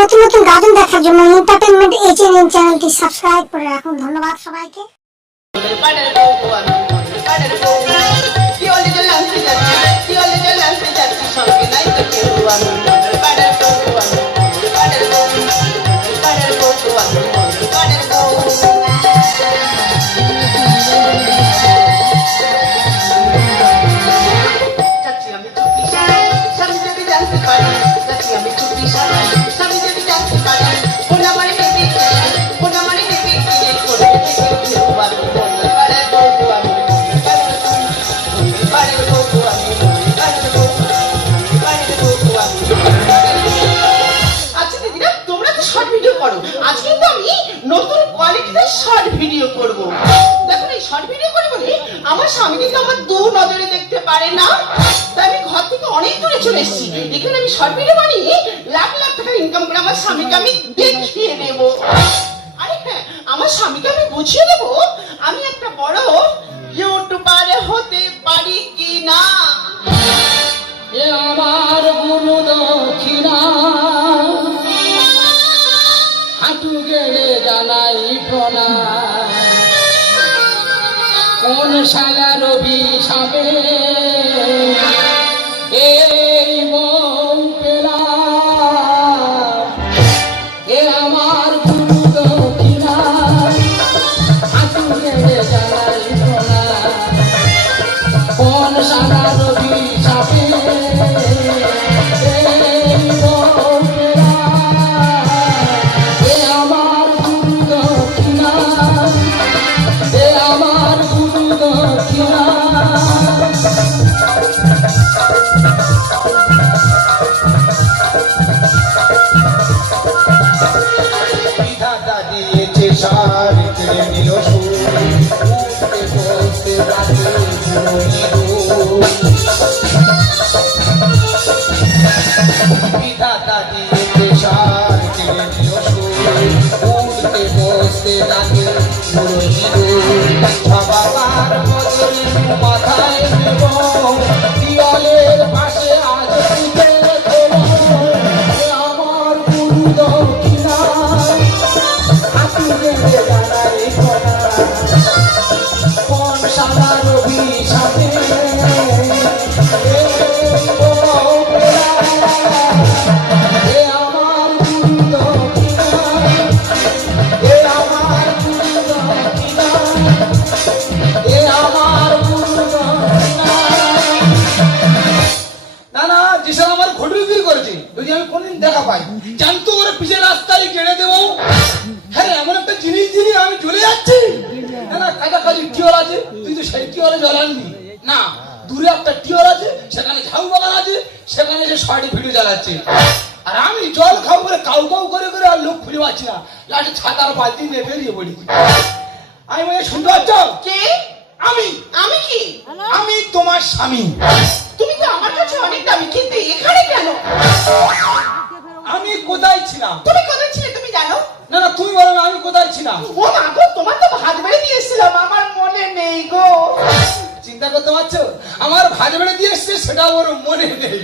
নতুন নতুন গাজন দেখার জন্য এন্টারটেইনমেন্ট এইচএনএন চ্যানেলটি সাবস্ক্রাইব করে রাখুন। ধন্যবাদ সবাইকে। আমার স্বামী কিন্তু আমার দু নজরে দেখতে পারে না, তাই আমি ঘর থেকে অনেক দূরে চলে এসেছি। এখানে আমি শর্ট ভিডিও বানিয়ে লাখ লাখ টাকা ইনকাম করে আমার স্বামীকে আমি দেখিয়ে দেব। আরে হ্যাঁ, আমার স্বামীকে আমি বুঝিয়ে দেবো আমি একটা বড় ইউটিউবার হতে পারি কি না। এ আমার গুরু দক্ষিণা হাঁটু গেড়ে জানাই প্রণাম। কোন শালার অভিশাপে এই মন পেলাম। এ আমার গুরু দক্ষিণা হাঁটু গেড়ে জানাই প্রণাম। কোন শালার অভিশাপে এই মন পেলাম। এ আমার গুরু দক্ষিণা, এ আমার গুরু দক্ষিণা। বিধাতা দিয়েছে সার ছেড়ে নিল সুর, উঠতে বসতে রাতে বিধাতা দিয়েছে সার ছেড়ে নিল সুর, উঠতে বসতে রাতে বাবার বদলে মাথায় দেব দিয়ালের পাশে আজ আমার গুরু দক্ষিণা হাঁটু গেড়ে জানাই কোন সাদার অভিশাপে এ আমার গুরু দক্ষিণা, এ আমার গুরু দক্ষিণা, এ আমার গুরু দক্ষিণা। না না, যেসব আমার ঘটুগিরি করেছে যদি আমি কোনদিন দেখা পাই জানতো ওর পিছিয়ে রাস্তায় কেড়ে দেবো। হ্যাঁ, এমন একটা জিনিস দিয়ে আমি চলে যাচ্ছি। না না, কাছাকাছি টিওল আছে, তুই তো সেই টিওলে জল আনবি না। দূরে একটা টিওল আছে, সেখানে ঝাউ বাগান আছে, সেখানে সে শর্ট ভিডিও চালাচ্ছে। আর আমি জল খাও করে কাউ কাউ করে করে আর লোক খুঁজে পাচ্ছি না। লাস্টে ছাতার বালতি নিয়ে বেরিয়ে পড়েছি। আমি মানে শুনতে পাচ্ছ? কে? আমি আমি কি? আমি তোমার স্বামী। তুমি তো আমার কাছে অনেক দামি, কিন্তু এখানে কেন? আমি কোথায় ছিলাম? তুমি কোথায় ছিলে তুমি জানো? না না, তুমি বলো না আমি কোথায় ছিলাম। ও মা গো, তোমার তো ভাত বেড়ে দিয়েছিলাম, আমার মনে নেই গো। চিন্তা করতে পারছো? আমার ভাজ বেড়ে দিয়ে এসছে, সেটা ওর মনে নেই।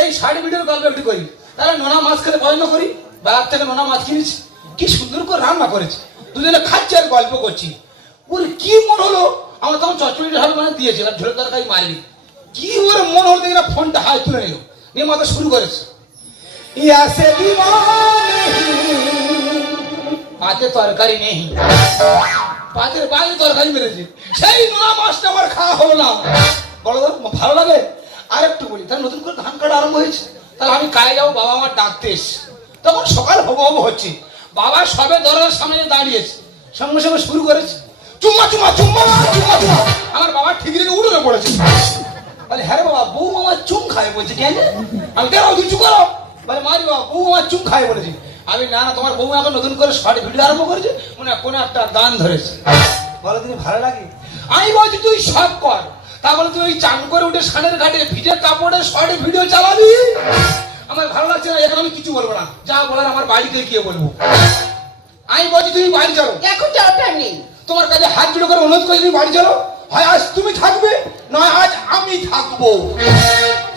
এই শাড়ি ভিডিওর গল্প একটু করি, তাহলে নোনা মাছ খেতে পছন্দ করি। বাজার থেকে নোনা মাছ কিনেছি, কি সুন্দর করে রান্না করেছে, দুজনে খাচ্ছি আর গল্প করছি। ওর কি মন হলো, আমার তখন চচ্চড়ি ঝাল মানে দিয়েছে, আর ঝোলের তরকারি মারিনি। কি ওর মন হলো দেখি না, ফোনটা হাই তুলে নিল, নিয়ে মাথা শুরু করেছে। ইয়াসে দিওয়ানি পাতে তরকারি নেই, পাতের বাইরে তরকারি মেরেছে। সেই নোনা মাছটা আমার খাওয়া হলো না। বলো ভালো লাগে? আর একটু বলি, তাহলে নতুন করে ধান কাটা আরম্ভ হয়েছে। তাহলে আমি কাজে যাবো, বাবা আমার ডাকতে এসছে। তখন সকাল হবো হবো হচ্ছে, বাবা সবে দরজার সামনে দাঁড়িয়েছে, সঙ্গে সঙ্গে শুরু করেছে চুম্মা চুম্মা চুম্মা চুম্মা চুম্মা। আমার বাবা ঠিক রেখে উঠে পড়েছে। বলে হ্যাঁ রে বাবা, বউ আমার চুম খায় বলছে। কেন? আমি দাঁড়াও, তুই চুপ করো। বলে মারি বাবা, বউ আমার চুম খায় বলেছি। আমি না না, তোমার বউ এখন নতুন করে শর্ট ভিডিও আরম্ভ করেছে, মনে কোনো একটা গান ধরেছে। বলো তুমি ভালো লাগে? আমি বলছি তুই সব কর, তা বলে তুই ওই চান করে উঠে সানের ঘাটে ভিজে কাপড়ে শর্ট ভিডিও চালাবি? আমার ভালো লাগছে না, এখন আমি কিছু বলবো না, যা বলার আমার বাড়িতে গিয়ে বলবো। আমি বলছি তুমি বাড়ি চলো। এখন যাওয়ার টাইম নেই। তোমার কাছে হাত জুড়ে করে অনুরোধ করে তুমি বাড়ি চলো। হয় আজ তুমি থাকবে, নয় আজ আমি থাকবো।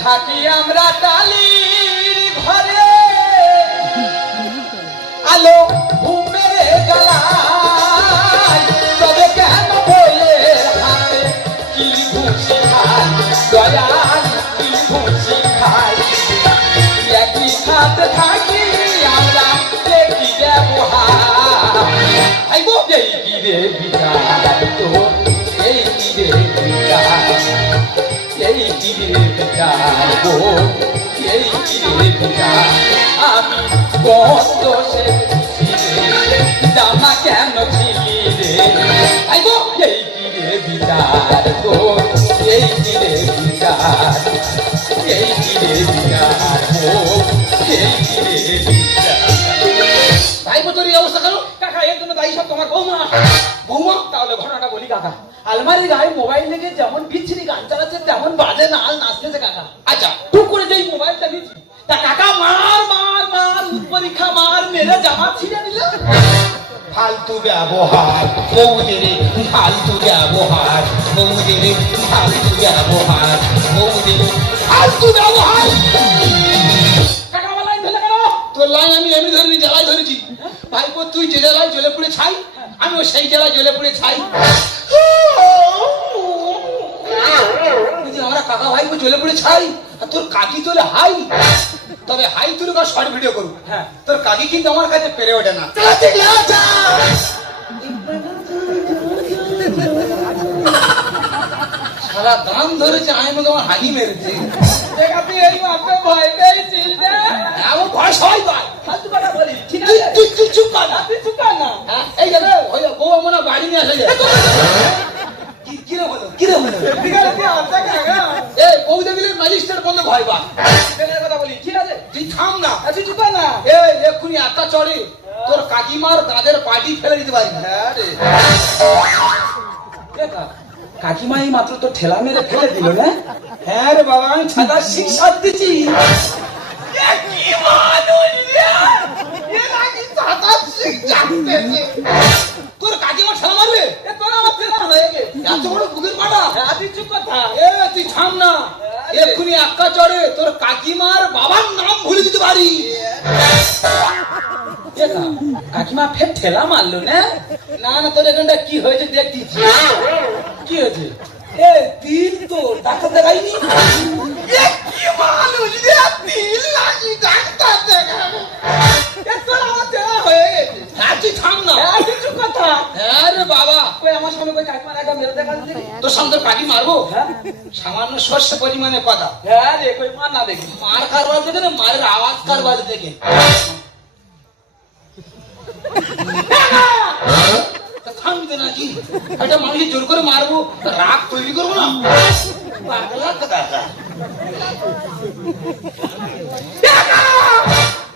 থাকি আমরা টালির ঘরে, সাথে থাকি আমরা দেখি ব্যবহার ভাইবো এই কি রে বিচার তো এই কি রে বিচার এই কি রে বিচার গো এই কি রে বিচার আমি কত সে জামা কেন ছিলি রে ভাইবো এই কি রে বিচার গো এই কি রে বিচার এই কি রে বিচার গো এই কি রে বিচার ভাইবো তোর এই অবস্থা কেন? কাকা এর জন্য দায়ী সব তোমার বৌমা। বৌমা তাহলে ঘটনাটা বলি কাকা, আলমারির গায়ে মোবাইল লেগে যেমন বিচ্ছিরি গান চালাচ্ছে তেমন বাজে নাল নাচতেছে কাকা। আচ্ছা টুক করে যেই মোবাইলটা নিচ্ছি তা কাকা মার মার মার উৎপরীক্ষা মার মেরে জামা ছিঁড়ে নিল। ফালতু ব্যবহার বৌদের ফালতু ব্যবহার বৌদের ফালতু ব্যবহার বৌদের ফালতু ব্যবহার কাকা আমার লাইন ধরলে কেন? তোর লাইন আমি এমনি ধরিনি, জ্বালায় ধরেছি। ভাইপো তুই যে জেলায় জ্বলে পড়ে ছাই, আমিও সেই জেলায় জ্বলে পড়ে ছাই। আমরা কাকা ভাইপো জ্বলে পড়ে ছাই আর তোর কাকি তোলে হাই। তবে হাই তুলে বা শর্ট ভিডিও করবো। হ্যাঁ। তোর কাকি কিন্তু আমার কাছে পেরে ওঠে না। সারা দাম ধরেছে, আমি মনে আমার হানি মেরেছে। দেখা তুই এই মাত্র ভয় পেয়েছিস না? এমন ভয় সবাই পায়। ফালতু কথা বলি, ঠিক তুই আছে? তুই তুই চুপ কর না। তুই চুপ কর না। হ্যাঁ, এই যাবে ওই বউ মনে হয় বাড়ি নিয়ে আসে যায়। কিরে হলো কিরে হলো ঠিক আছে, তুই আচ্ছা কাকা। এই বউ দেখলে ম্যাজিস্ট্রেট বন্ধ ভয় পা। ছেলের কথা বলি, ঠিক আছে? তুই থাম না। আর তুই চুপ কর না। এই এক্ষুনি একটা চড়ে তোর কাকিমার দাঁতের পাটি ফেলে দিতে পারি। হ্যাঁ রে। কাকিমা এই মাত্র তো ঠেলা মেরে ফেলে দিল না? হ্যাঁ রে বাবা, আমি ছাতা শিক্ষা দিচ্ছি। তোর কাকিমা ঠেলা মারবে? এ তোর আমার ঠেলা হয়ে গেছে। এত বড় বুকের পাটা? হ্যাঁ, তুই চুপ কর থাক। এ তুই থাম না। এক্ষুনি একটা চড়ে তোর কাকিমার বাবার নাম ভুলে দিতে পারি। দেখা, কাকিমা ফের ঠেলা মারলো না? না না, তোর এখানটা কি হয়েছে দেখছি। কি হয়েছে? এ তিল তো ডাক্তার দেখাইনি? কি মানুষ রে, তিল নাকি ডাক্তার দেখাবো? এ তোর আমার ঠেলা হয়ে গেছে। হ্যাঁ তুই থাম না। হ্যাঁ, তুই চুপ কর থাক। হ্যাঁ রে বাবা, কই আমার সামনে কই কাকিমার একটা মেরে দেখা দিবি? তোর সামনে তোর কাকি মারবো? হ্যাঁ? সামান্য সর্ষে পরিমাণে কথা। হ্যাঁ রে, কই মার না দেখি। মার কারবার দেখে না, মারের আওয়াজ কারবার দেখে। তা থামবি তো নাকি? একটা মানুষকে জোর করে মারবো, রাগ তৈরি করবো না? পাগলা কোথাকার।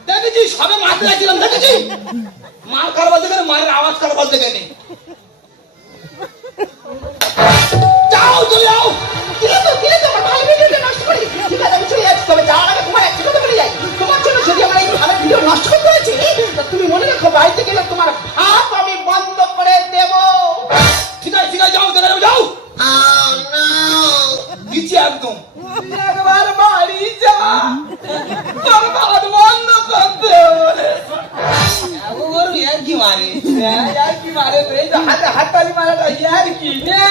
দেখেছি সবে মারতে লাগছিলাম, দেখেছি মার কারবার দেখে না, মারের আওয়াজ কারবার দেখে নে। যাও চলে যাও। কিরে তো আমার ভালো ভিডিওটা নষ্ট করে দিই। ঠিক আছে, আমি চলে যাচ্ছি। তবে যাওয়ার আগে তোমার একটা কথা বলে যাই। তোমার জন্য যদি আমার এই ভালো ভিডিও নষ্ট করতে হয়েছে, তা তুমি মনে রাখো বাড়িতে গেলে তোমার ভাত আমি বন্ধ করে দেব। ঠিক আছে যাও, দেখে যাও, যাও দিচ্ছি একদম। তুই একবার বাড়ি যা, তোর ভাত বন্ধ করতে বলে। ওর ইয়ার কি মারে? হ্যাঁ, আর কি মারে তো? এই যে হাতে হাততালি মারাটা আর কি না?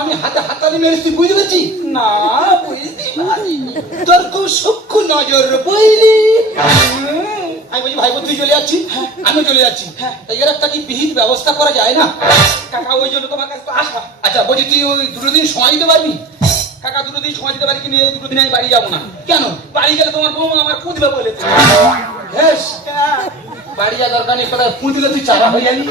আমি হাতে হাতালি মেরেছি, বুঝতে পারছি না, বুঝতে পারিনি। তোর খুব সূক্ষ্ম নজর বুঝলি। আমি বলছি ভাই তুই চলে যাচ্ছি, আমি চলে যাচ্ছি। এর একটা কি বিহিত ব্যবস্থা করা যায় না? কাকা ওই জন্য তোমার কাছে তো আসা। আচ্ছা বলছি তুই ওই দুটো দিন সময় দিতে পারবি? কাকা দুটো দিন সময় দিতে পারি, কিন্তু এই দুটো দিন আমি বাড়ি যাবো না। কেন? বাড়ি গেলে তোমার বৌমা আমার পুঁতবে বলেছে। বেশ, বাড়ি যা দরকার নেই, কোথায় ফুঁ দিলে তুই চারা হয়ে যাবি।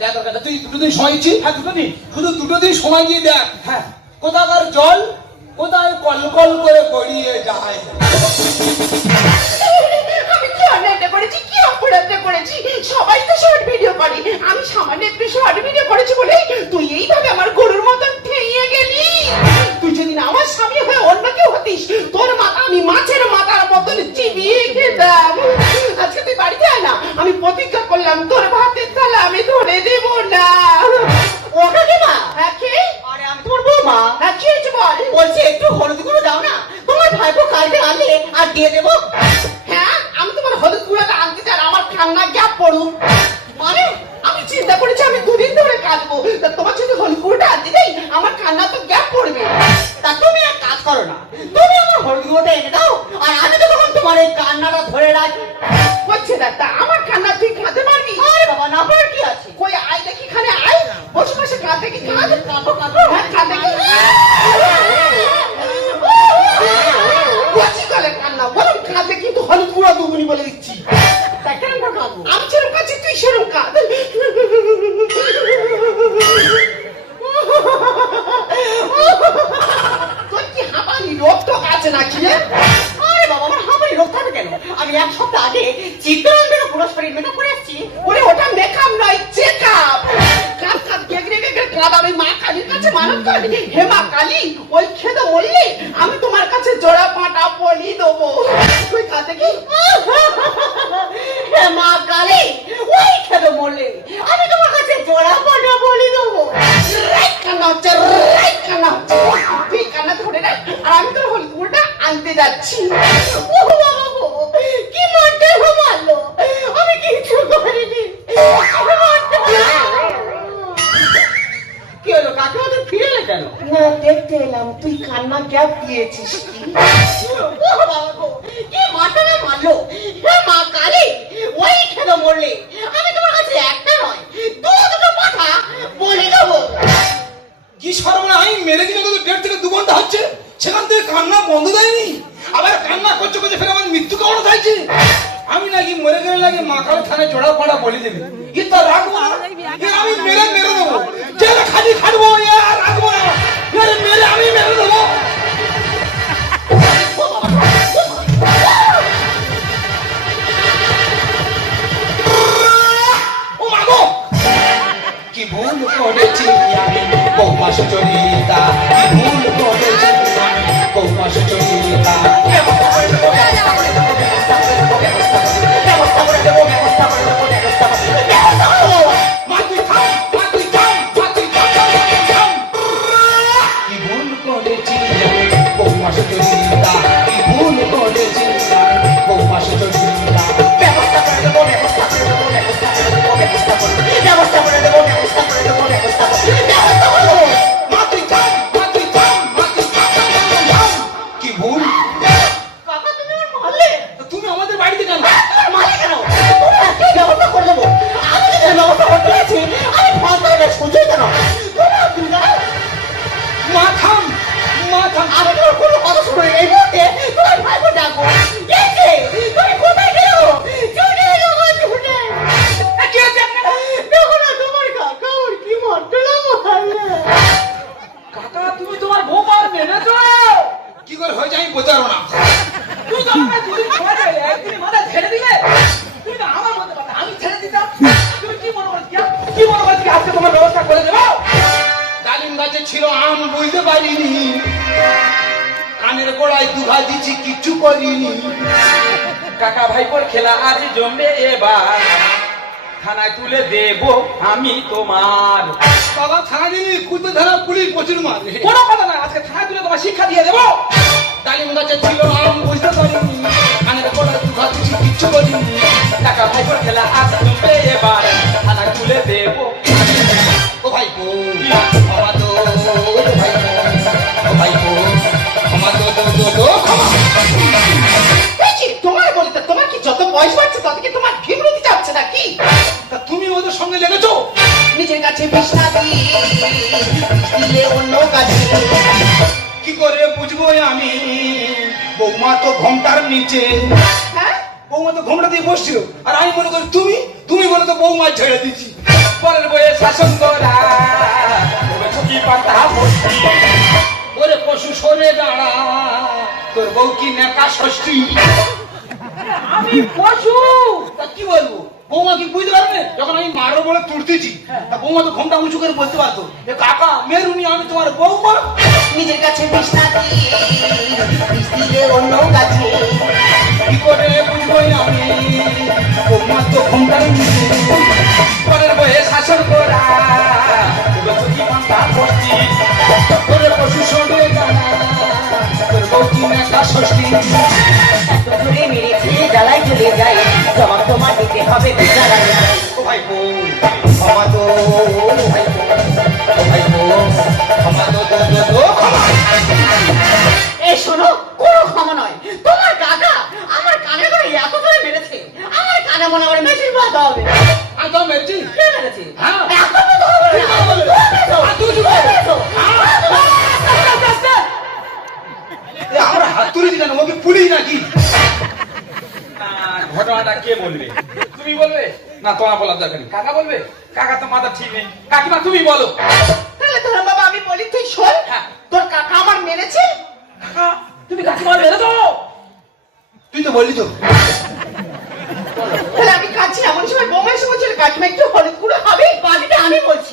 যা দরকার নেই, তুই দুটো দিন সময় দিচ্ছি। হ্যাঁ, দুটো দিন। শুধু দুটো দিন সময় দিয়ে দেখ হ্যাঁ, কোথাকার জল কোথায় কল কল করে গড়িয়ে যায়। আমি কি অন্যায়টা করেছি, কি অপরাধটা করেছি? সবাই তো শর্ট ভিডিও করে, আমি সামান্য একটু শর্ট ভিডিও করেছি বলে তুই এইভাবে আমার গরুর মতন ঠেঙিয়ে গেলি। তুই যদি না আমার স্বামী হয়ে অন্য কেউ হতিস, তোর মাথা আমি মাছের মাথার মতন চিবিয়ে খেতাম। আজকে তুই বাড়িতে আয় না, আমি প্রতিজ্ঞা করলাম তোর ভাতের থালা আমি ধরে দেব না। ওটা কে মা? হ্যাঁ কে? আরে আমি তোমার বৌমা। হ্যাঁ কি হয়েছে বল? বলছি একটু হলুদ গুঁড়ো দাও না, তোমার ভাইপো কালকে আনলে আর দিয়ে দেবো। হ্যাঁ, আমি তোমার হলুদ গুঁড়োটা আনতে চাই, আমার কান্না গ্যাপ পড়ুক। মানে আমি চিন্তা করেছি আমি দুদিন ধরে কাঁদবো, তা তোমার যদি হলুদ গুঁড়োটা আনতে দেই আমার কান্না তো গ্যাপ পড়বে। তা তুমি এক কাজ করো না, তুমি আমার হলুদ গুঁড়োটা এনে দাও, আর আমি তো তখন তোমার এই কান কান্নাটা ধরে রাখি। বলছে দাদা আমার কান্না তুই কাঁদতে পারবি? আরে বাবা না পার কি আছে? কই আয় দেখি এখানে আয়, বসে বসে কাঁদতে কি কাঁদ, কাঁদো কাঁদো। হ্যাঁ কাঁদতে কি কচি গলে কান্না, বলুন কাঁদতে কিন্তু হলুদ গুঁড়া দুগুনি বলে দিচ্ছি। তা কেন কাঁদো? আমি যেরকম কাঁদছি তুই সেরকম কাঁদ। তোর কি হাঁপানি রোগ টোক আছে নাকি রে? আরে বাবা আমার হাঁপানি রোগ থাকবে কেন? আমি এক সপ্তাহ আগে চিত্তরঞ্জনের পুরস্কারের মেকআপ করে এসেছি। ওরে ওটা মেকআপ নয়, চেকআপ। কাঁদ কাঁদ গেগড়ে গেগড়ে কাঁদ, আমি মা কালীর কাছে মানত করি, হে মা কালী ওই খেদে বললে আমি তোমার কাছে জোড়া পাটা বলি দেবো। তুই কাঁদে কি? হে মা কালী, ওই খেলো মরলে আমি তোমার কাছে জোড়া পাটা বলি দেবো। রাইট কান্না হচ্ছে, রাইট কান্না হচ্ছে। তুই কান্না ধরে রাখ, আর আমি তোর হলুদ গুঁড়োটা আনতে যাচ্ছি। ও বাবা গো, কি মারতে মারলো, আমি কিছু করিনি। কি হলো কাকিমা, তুই ফিরে এলে কেন? না দেখতে এলাম তুই কান্না গ্যাপ দিয়েছিস কি? ও বাবা গো, কি মারতে না মারলো। হে মা কালী, ওই খেলো মরলে আমি তোমার কাছে একটা নয় দুটো পাঠা বলি দেবো। কি সর্বনা, আমি মেরে দিলে তো 1.5 থেকে 2 ঘন্টা হচ্ছে, সেখান থেকে কান্না বন্ধ দেয়নি। আবার কান্না করছে করছে ফের আমার মৃত্যু কামনা চাইছে। আমি নাকি মরে গেলে নাকি মাকাল থানায় জোড়া পাড়া বলে দেবে, কি তা রাখবো না, এ আমি মেরে মেরে দেবো, জেলে খালি খাটবো, এ আর রাখবো না, মেরে মেরে আমি মেরে দেবো। ও মাগো, কি ভুল করেছি আমি বৌমা সুচরিতা, কি ভুল করেছি আমি বৌমা সুচরিতা। মা তুই থাম, মা তুই থাম, মা তুই থাম, থাম, থাম, থাম। কি ভুল করেছি আমি বৌমা সুচরিতা, কি ভুল করেছি আমি বৌমা সুচরিতা। ব্যবস্থা করে দেবো, ব্যবস্থা করে দেবো, ব্যবস্থা করে দেবো, ব্যবস্থা করে দেবো, ব্যবস্থা করে দেবো, ব্যবস্থা করে দেবো, ব্যবস্থা করে দেবো। মা তুই থাম, মা তুই থাম, মা তুই থাম, থাম, থাম, থাম, থাম। কি ভুল? কাকা তুমি আমার মারলে, তুমি আমাদের বাড়িতে কেন? তোমার মারলে কেন? তোমার একটাই ব্যবস্থা করে দেবো। আমি যে ব্যবস্থা করতে আছি আমি ফলটা সুযোগ কেন? তোমার দুর্গা, মা থাম, মা থাম। আমি তোমার কোনো কথা শুনে এই মুহূর্তে তোমার ভাইপো ডাকবো। এই যে, তুমি কোথায় গেলো? ছুটে এলো গো, ছুটে। কি হয়েছে? দেখো না তোমার কাকা ওর কি মারতে মারলে। কাকা তুমি তোমার বৌমার মেরেছো? কি করে হয়েছে আমি বলতে পারবো না। তুই তো আমাকে দুদিন সময় দিলে, একদিনে মাথা ছেড়ে দিলে। তুমি তো আমার বলতে পারো, আমি ছেড়ে দিতাম। তুমি কি মনে করছি, কি মনে করছি আজকে তোমার ব্যবস্থা করে দেবো? ডালিম গাছে ছিল আম বুঝতে পারিনি, কানের গোড়ায় দুঘা দিচ্ছি কিচ্ছু করিনি। কাকা ভাইপোর খেলা আজ জমবে এবার, থানায় তুলে দেব আমি তোমার। বাবা থানা দিলি কুলতে থানা পুলিশ প্রচুর মারে। কোনো কথা না, আজকে থানায় তুলে তোমার শিক্ষা দিয়ে দেবো। ডালিম গাছে ছিল আম বুঝতে পারিনি, কানের গোড়ায় দুঘা দিচ্ছি কিচ্ছু করিনি। কাকা ভাইপোর খেলা আজ জমবে এবার, থানায় তুলে দেব। ও ভাইপো ক্ষমা দো, ও ভাইপো, ও ভাইপো ক্ষমা দো, দো দো দো ক্ষমা। এই কি তোমার বলতে, তোমার কি যত বয়স বাড়ছে তত কি তোমার বিমৃতি যাচ্ছে নাকি? তা তুমি ওদের সঙ্গে লেগেছো? নিজের কাছে বিষ্ণা দিলে অন্য কাছে। কি করে বুঝবো আমি, বৌমা তো ঘোমটার নিচে। হ্যাঁ বৌমা তো ঘোমটা দিয়ে বসছিল, আর আমি মনে করি তুমি বলে তো বৌমা ছেড়ে দিচ্ছি। পরের বইয়ে শাসন করা, তবে ছুটি পাতা বসতি। ওরে পশু সরে দাঁড়া, তোর বউ কি নেকা ষষ্ঠী। আমি পশু। তা কি বলবো, বৌমা কি বুঝতে পারবে? যখন আমি মারো বলে তুলতেছি, তা বৌমা তো ঘোমটা উঁচু করে বলতে পারতো, এ কাকা মেরুনি আমি তোমার বৌমা। নিজের কাছে বিষ্ণা দিলে অন্য কাছে। কি করে বুঝবো আমি, বৌমা তো ঘোমটার নিচে। পরের বইয়ে শাসন করা, তবে ছুটি পাতা বসতি। ওরে পশু সরে দাঁড়া, তোর বউ কি নেকা ষষ্ঠী। ধরে মেরেছি জ্বালাই চলে যাই, জবাব তোমার দিতে হবে বিচারা। ও ভাইপো ক্ষমা দো, ও ভাইপো, ও ভাইপো ক্ষমা দো, দো দো দো ক্ষমা। এই শোনো, কোনো ক্ষমা নয়। তোমার কাকা আমার কানে ধরে মনে করে মেশিন বাঁধতে হবে। আমি তো মেরেছি। কে মেরেছে? হ্যাঁ। এখন তো হবে না। তুই চুপ কর। এ, আমরা হাত তুলেছি কেন? ওকে পুলিশ নাকি? না, ঘটনাটা কে বলবে? তুমি বলবে না? তোমার বলার দরকার নেই। কাকা বলবে? কাকা তো মাথা ঠিক নেই। কাকিমা তুমি বলো। তাহলে ধরো বাবা আমি বলি তুই শোন। হ্যাঁ। তোর কাকা আমার মেরেছে। কাকা, তুমি কাকিমার মেরেছো? তুই তো বললি তো। তাহলে আমি কাঁদছি, এমন সময় বৌমা এসে বলছিল কাকিমা একটু হলুদ গুঁড়ো হবে। বাকিটা আমি বলছি।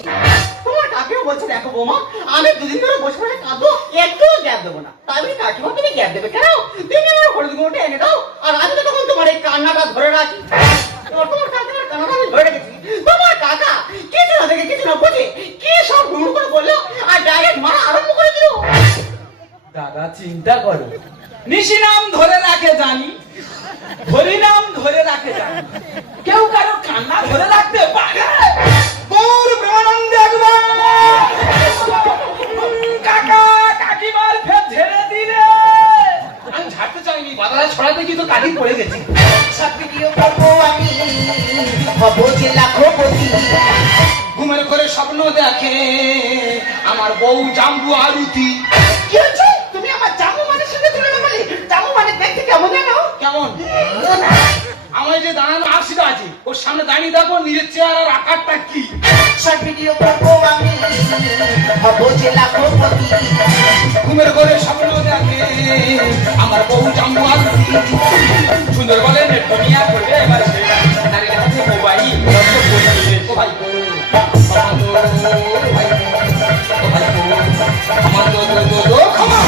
তোমার কাকিমা বলছে দেখো বৌমা, আমি দুদিন ধরে বসে বসে কাঁদবো, একটু গ্যাপ দেবো না। তাই বলি কাকিমা তুমি গ্যাপ দেবে কেন? তুমি আমার হলুদ গুঁড়োটা এনে দাও, আর আমি তো তখন তোমার এই কান্নাটা ধরে রাখি। এবার তোমার কাকিমার কান্নাটা আমি ধরে রেখেছি। তোমার কাকা কিছু না দেখে কিছু না বুঝে কি সব গুঁড়ো করে বললো, আর ডাইরেক্ট মারা আরম্ভ করে দিল। দাদা চিন্তা করো, নিশি নাম ধরে রাখে জানি, হরি নাম ধরে রাখে জানি, কেউ কারো কান্না ধরে রাখতে পারে? তোর প্রেমানন্দে একবার কাকা কাকিমার ফের ঝেড়ে দিলে। আমি ঝাড়তে চাইনি, বাজারে ছড়াতে গিয়ে তো কাটি পড়ে গেছি। সব ভিডিও করবো আমি, হবো যে লাখপতি। ঘুমের ঘরে স্বপ্ন দেখে আমার বউ জাম্বু আরুতি। কি হচ্ছে? তুমি আমার জামু মানের সঙ্গে তুলনা করলে? জামু মানে দেখতে কেমন জানো? কেমন? আমার যে দাঁড়ানো আশিটা আছে, ওর সামনে দাঁড়িয়ে দেখো নিজের চেহারা আর আকারটা কি। সব ভিডিও করবো আমি, হবো যে লাখপতি। ঘুমের ঘরে স্বপ্ন দেখে আমার বউ জাম্বু আরুতি। সুন্দর বলে দুনিয়া করবে এবার সে নারীর হাতে মোবাইল নষ্ট করে দিলে। ও ভাই গো, আমার তো ভাই গো, ও ভাই গো, আমার তো ক্ষমা।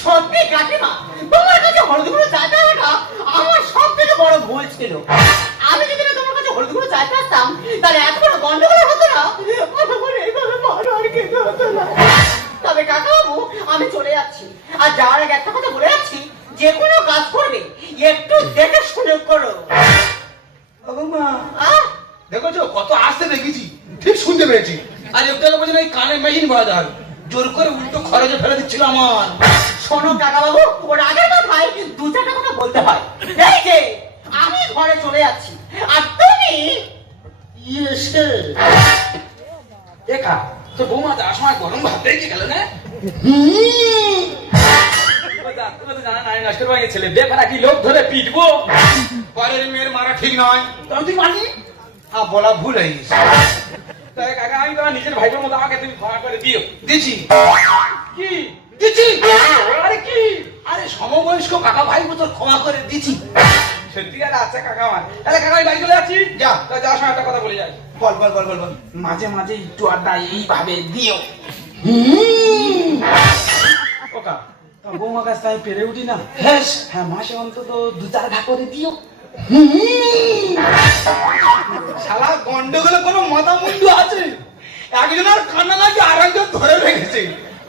সত্যি কাকিমা, তোমার কাছে হলুদ গুঁড়ো চাইতে হওয়াটা আমার সব থেকে বড় ভুল ছিল। আমি যদি না তোমার কাছে হলুদ গুঁড়ো চাইতে আসতাম, তাহলে এত বড় গন্ডগোল হতো না, আমার এইভাবে মারো আর খেতে হতো না। তবে কাকা বাবু, আমি চলে যাচ্ছি, আর যাওয়ার আগে একটা কথা বলে যাচ্ছি, যে কোনো কাজ করবে একটু দেখে শুনে করো। ও মা, আহ, দেখেছো কত আসতে দেখেছি, ঠিক শুনতে পেয়েছি। আর একটু আগে বলছি না এই কানে মেশিন বাজা হবে, জোর করে উল্টো খরচে ফেলে দিচ্ছিল আমার। শোনো কাকা বাবু, ওর আগের কথায় দু চারটা কথা বলতে হয়। এই যে আমি ঘরে চলে যাচ্ছি, আর তুমি এসে দেখা তোর বৌমা যাওয়ার সময় গরম ভাত রেখে গেল না? তুমি তো জানা নারী নষ্ট হয়ে ছেলে বেপারা কি লোক ধরে পিটবো? পরের মেয়ের মারা ঠিক নয়। তবে তুই মানি? বলা ভুল হয়ে গেছে। তাই কাকা আমি তোমার নিজের ভাইপোর মতো আমাকে তুমি ক্ষমা করে দিও। দিছি কি দিছি, আরে কি? আরে সমবয়স্ক কাকা ভাই মতো ক্ষমা করে দিছি। সত্যি আর আচ্ছা কাকা আমার, তাহলে কাকা আমি বাড়ি চলে যাচ্ছি। যা। তা যাওয়ার সময় একটা কথা বলে যাই, বল বল বল বল বল। মাঝে মাঝে একটু আড্ডা এইভাবে দিও। ওকা তোমার বৌমা কাছ তাই পেরে উঠি না। হ্যাঁ, হ্যাঁ, মাসে অন্তত 2-4 ঘা করে দিও। শালা গন্ডগোলে কোনো মাথা মুন্ডু আছে? একজন আর কান্না লাগে আর একজন ধরে রেখেছে।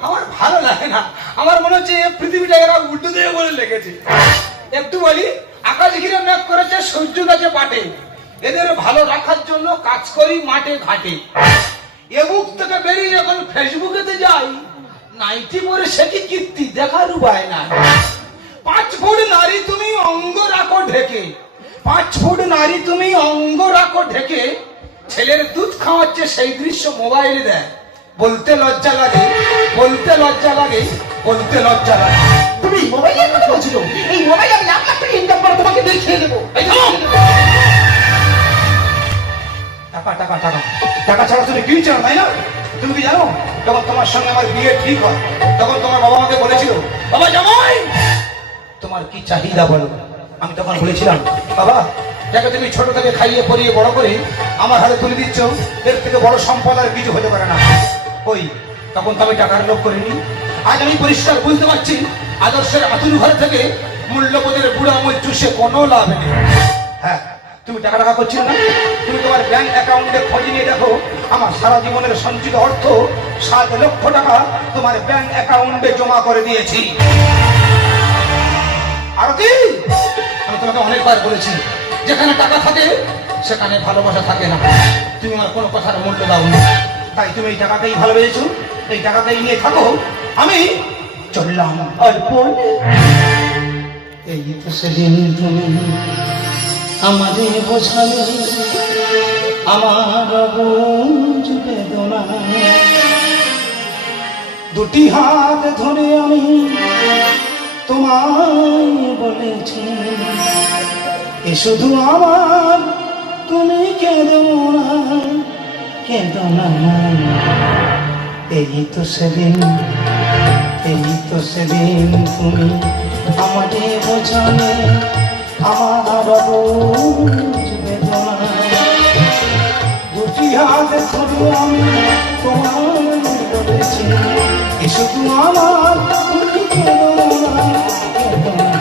আমার ভালো লাগে না, আমার মনে হচ্ছে এ পৃথিবীটা এরা উল্টো দিয়ে বলে লেগেছে। একটু বলি, আকাশ ঘিরে মেঘ করেছে, সূর্য গাছে পাটে, এদের ভালো রাখার জন্য কাজ করি মাঠে ঘাটে। এ বুক থেকে বেরিয়ে যখন ফেসবুকেতে যাই, নাইটি পরে সে কি কীর্তি দেখার উপায় নাই। 5 ফুট নারী তুমি অঙ্গ রাখো ঢেকে, 5 ফুট নারী তুমি অঙ্গ রাখো ঢেকে, ছেলের দুধ খাওয়াচ্ছে সেই দৃশ্য মোবাইল দেয়। বলতে লজ্জা লাগে, বলতে লজ্জা লাগে, বলতে লজ্জা লাগে। তুমি মোবাইলের কথা বলছিল? এই মোবাইল আমি লাখ লাখ টাকা ইনকাম করে তোমাকে দেখিয়ে দেবো। এই থাম! টাকা টাকা টাকা টাকা ছাড়া তুমি কি চাও, তাই না? তুমি কি জানো, যখন তোমার সঙ্গে আমার বিয়ে ঠিক হয়, তখন তোমার বাবা আমাকে বলেছিল, বাবা জামাই তোমার কি চাহিদা বলো। আমি তখন বলেছিলাম, বাবা যাকে তুমি ছোট থেকে খাইয়ে পরিয়ে বড় করে আমার হাতে তুলে দিচ্ছ, এর থেকে বড় সম্পদ আর কিছু হতে পারে না। ওই তখন তো আমি টাকার লোভ করিনি। আজ আমি পরিষ্কার বুঝতে পারছি, আদর্শের আতুর ঘর থেকে মূল্যবোধের বুড়ো আমল চুষে কোনো লাভ নেই। হ্যাঁ, তুমি টাকা টাকা করছিলে না? তুমি তোমার ব্যাংক অ্যাকাউন্টে খোঁজ নিয়ে দেখো, আমার সারা জীবনের সঞ্চিত অর্থ 7 লক্ষ টাকা তোমার ব্যাংক অ্যাকাউন্টে জমা করে দিয়েছি। আরতি, আমি তোমাকে অনেকবার বলেছি, যেখানে টাকা থাকে সেখানে ভালোবাসা থাকে না। তুমি আমার কোনো কথার মূল্য দাও না, তাই তুমি এই টাকাকেই ভালোবেসেছো, এই টাকাকেই নিয়ে থাকো। আমি চললাম অর্পণ। এই তো সেদিন তুমি আমাদের বোঝালে আমার বুঝ বেদনা। দুটি হাত ধরে আমি তোমায় বলেছি, এ শুধু আমার, তুমি কেঁদো না, কেঁদো না। এই তো সেদিন, এই তো সেদিন তুমি আমাকে বোঝালে আমার বুঝ বেদনা। দুটি হাত ধরে আমি তোমায় বলেছি, এ শুধু আমার, তুমি কেঁদো না, কেঁদো না।